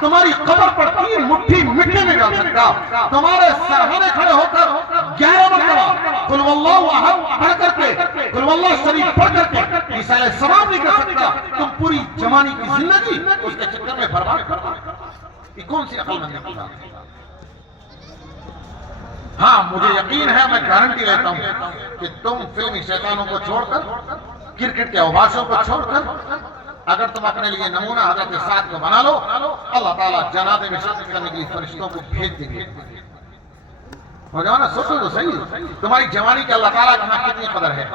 تمہاری قبر پر 3 مٹھی مٹی نہیں ڈال سکتا، تمہارے سامنے کھڑے ہو کر 11 مرتبہ قل واللہ احد پڑھ کر کے، قل واللہ شریف پڑھ کر کے عیسیٰ علیہ السلام نہیں کر سکتا، تم پوری جوانی کی زندگی اس کے چکر میں برباد کر دو۔ یہ کون سی عقل مندی کی بات ہے؟ ہاں مجھے یقین ہے، میں گارنٹی لیتا ہوں کہ تم فلمی شیطانوں کو چھوڑ کر، کرکٹ کے اوباشوں کو چھوڑ کر، اگر تم اپنے لیے نمونہ حضرت سعد کو بنا لو، اللہ تعالیٰ جنازے میں شرکت کرنے کے لیے فرشتوں کو بھیج دیں گے۔ ہو جاؤ نا، سوچو تو صحیح، تمہاری جوانی کے اللہ تعالیٰ کی یہاں کتنی قدر ہے۔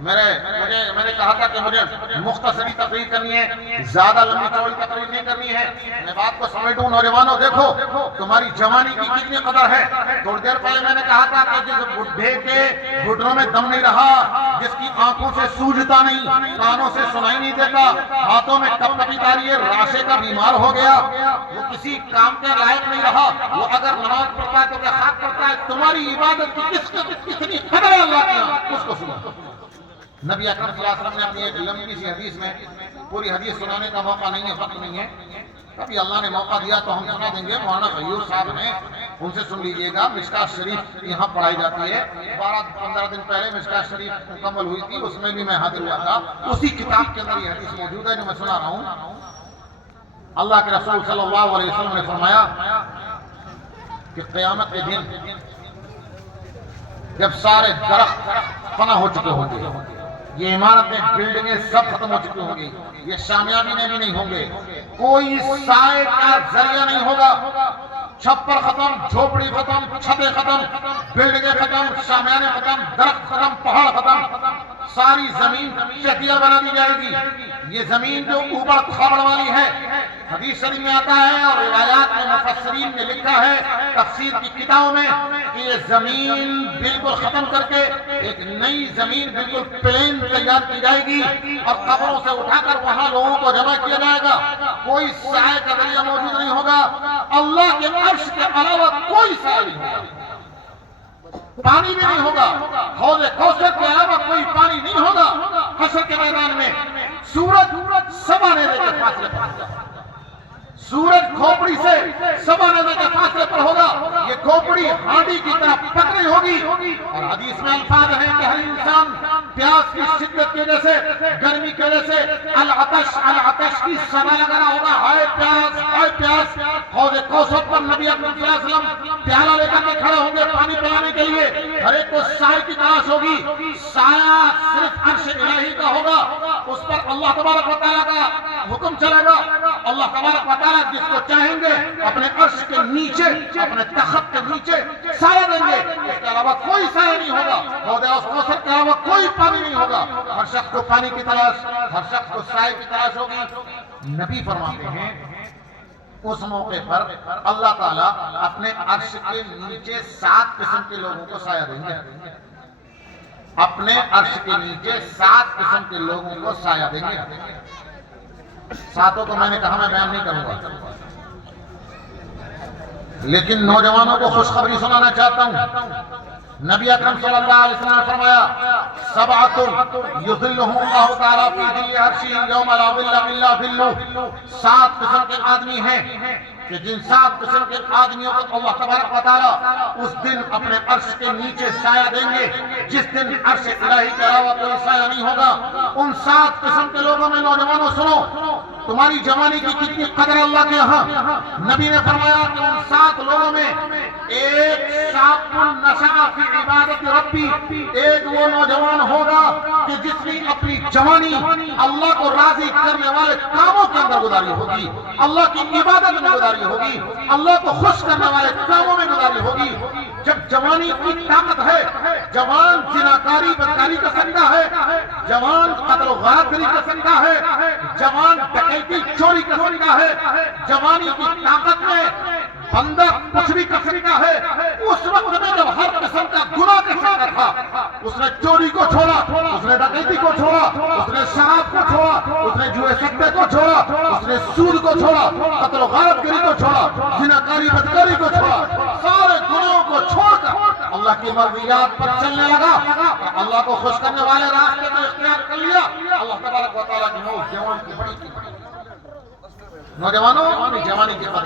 میں نے کہا تھا کہ مجھے مختصری تقریر کرنی ہے، زیادہ لمبی چوڑی تقریر نہیں کرنی ہے، میں بات کو سمیٹوں۔ نوجوانوں دیکھو تمہاری جوانی کی کتنی قدر ہے۔ تھوڑی دیر پہلے میں نے کہا تھا کہ جس بڈھے کے گھٹنوں میں دم نہیں رہا، جس کی آنکھوں سے سوجھتا نہیں، کانوں سے سنائی نہیں دیتا، ہاتھوں میں کپ کپی تاری ہے، راشے کا بیمار ہو گیا، وہ کسی کام کے لائق نہیں رہا، وہ اگر نماز پڑھتا ہے تو کیا خاک پڑتا ہے؟ تمہاری عبادت کی کتنی قدر ہے اللہ کے یہاں، اس کو سنو۔ نبی اکرم صلی اللہ علیہ وسلم نے اپنی ایک لمبی سی حدیث میں، پوری حدیث سنانے کا موقع نہیں ہے، وقت نہیں ہے، کبھی اللہ نے موقع دیا تو ہم سنا دیں گے۔ مولانا غیور صاحب ہیں، ان سے سن لیجئے گا۔ مشکات شریف یہاں پڑھائی جاتی ہے، 12-15 دن پہلے مشکات شریف مکمل ہوئی تھی، اس میں بھی میں حاضر ہوا تھا، اسی کتاب کے اندر یہ حدیث موجود ہے جو میں سنا رہا ہوں۔ اللہ کے رسول صلی اللہ علیہ وسلم نے فرمایا کہ قیامت کے دن جب سارے درخت فنا ہو چکے ہوں گے، یہ عمارتیں بلڈنگیں سب ختم ہو چکی ہوں گی، یہ شامیابی میں بھی نہیں ہوں گے، کوئی سائے کا ذریعہ نہیں ہوگا، چھپر ختم، جھوپڑی ختم، چھتیں ختم، بلڈنگیں ختم، شامیانے ختم، درخت ختم، پہاڑ ختم، ساری زمین چٹیا بنا دی جائے گی۔ یہ زمین جو اوبڑ کھابڑ والی ہے، حدیث شریف میں آتا ہے اور روایات میں مفسرین نے لکھا ہے تفسیر کی کتابوں میں کہ یہ زمین بالکل ختم کر کے ایک نئی زمین بالکل پلین تیار کی جائے گی اور قبروں سے اٹھا کر وہاں لوگوں کو جمع کیا جائے گا، کوئی سائے کا ذریعہ موجود نہیں ہوگا، اللہ کے عرش کے علاوہ کوئی سایہ نہیں ہوگا، پانی بھی نہیں ہوگا، حوض کوثر کے علاوہ کوئی پانی نہیں ہوگا۔ حشر کے میدان میں سورج 7 نیزے کے فاصلے پر ہوگا، سورج کھوپڑی سے 7 نیزے کے فاصلے پر ہوگا، یہ کھوپڑی ہانڈی کی طرح پک رہی ہوگی، اور حدیث میں الفاظ ہیں کہ ہر انسان پیاس کی شدت کی وجہ سے، گرمی کی وجہ سے العطش کی صدا لگا رہا ہوگا، ہائے پیاس ہائے پیاس۔ حوض کوثر پر نبی اکرم صلی اللہ علیہ وسلم پیالہ لے کر کے کھڑے ہوں گے پانی پلانے کے لیے، ہر ایک کو سائے کی تلاش ہوگی، سایہ صرف عرش الہی کا ہوگا، اس پر اللہ تبارک و تعالیٰ کا حکم چلے گا، اللہ تبارک و تعالیٰ جس کو چاہیں گے اپنے عرش کے نیچے، اپنے تخت کے نیچے سایہ دیں گے، اس کے علاوہ کوئی سایہ نہیں ہوگا، حوض کوثر کے علاوہ کوئی پانی نہیں ہوگا، ہر شخص کو پانی کی تلاش، ہر شخص کو سائے کی تلاش ہوگی۔ نبی فرماتے ہیں اس موقع پر اللہ تعالیٰ اپنے عرش کے نیچے 7 قسم کے لوگوں کو سایہ دیں گے، اپنے عرش کے نیچے 7 قسم کے لوگوں کو سایہ دیں گے۔ 7 کو میں نے کہا میں بیان نہیں کروں گا، لیکن نوجوانوں کو خوشخبری سنانا چاہتا ہوں۔ نبی اکرم صلی اللہ علیہ وسلم نے فرمایا 7 یظلهم اللہ تعالیٰ فی ظل عرشہ یوم لا ظل الا ظلہ، 7 قسم کے آدمی ہیں کہ جن 7 قسم کے آدمیوں کو اللہ تبارک و تعالیٰ اس دن اپنے عرش کے نیچے سایہ دیں گے، جس دن عرش الہی کے علاوہ کوئی سایہ نہیں ہوگا۔ ان 7 قسم کے لوگوں میں نوجوانوں سنو، تمہاری جوانی کی کتنی قدر اللہ کے یہاں۔ نبی نے فرمایا کہ ان 7 لوگوں میں ایک شاب نشأ فی عبادت ربی، ایک وہ نوجوان ہوگا کہ جس نے اپنی جوانی اللہ کو راضی کرنے والے کاموں کے اندر گزاری ہوگی، اللہ کی عبادت میں گزاری ہوگی، اللہ کو خوش کرنے والے کاموں میں گزاری ہوگی۔ جب جوانی کی طاقت ہے، جوان زناکاری بدکاری کر سکتا ہے، جوان قتل و غارت گری کر سکتا ہے، جوان ڈکیتی چوری کر سکتا ہے، جوانی کی طاقت میں بندہ کچھ بھی کر سکتا ہے۔ اس وقت میں جب ہر قسم کا گناہ کر سکتا تھا، اس نے چوری کو چھوڑا، اس نے ڈکیتی کو چھوڑا، اس نے شراب کو چھوڑا، اس نے جوئے سکتے کو چھوڑا، اس نے سود کو چھوڑا، قتل و غارت گری کو چھوڑا، زناکاری بدکاری کو چھوڑا، سارے گناہوں کو چھوڑ کر اللہ کی مرضیات پر چلنے لگا، اللہ کو خوش کرنے والے راستے کو اختیار کر لیا۔ اللہ تبارک و تعالیٰ کی اس جوان کی بڑی نوجوانوں اپنی جوانی کے قدر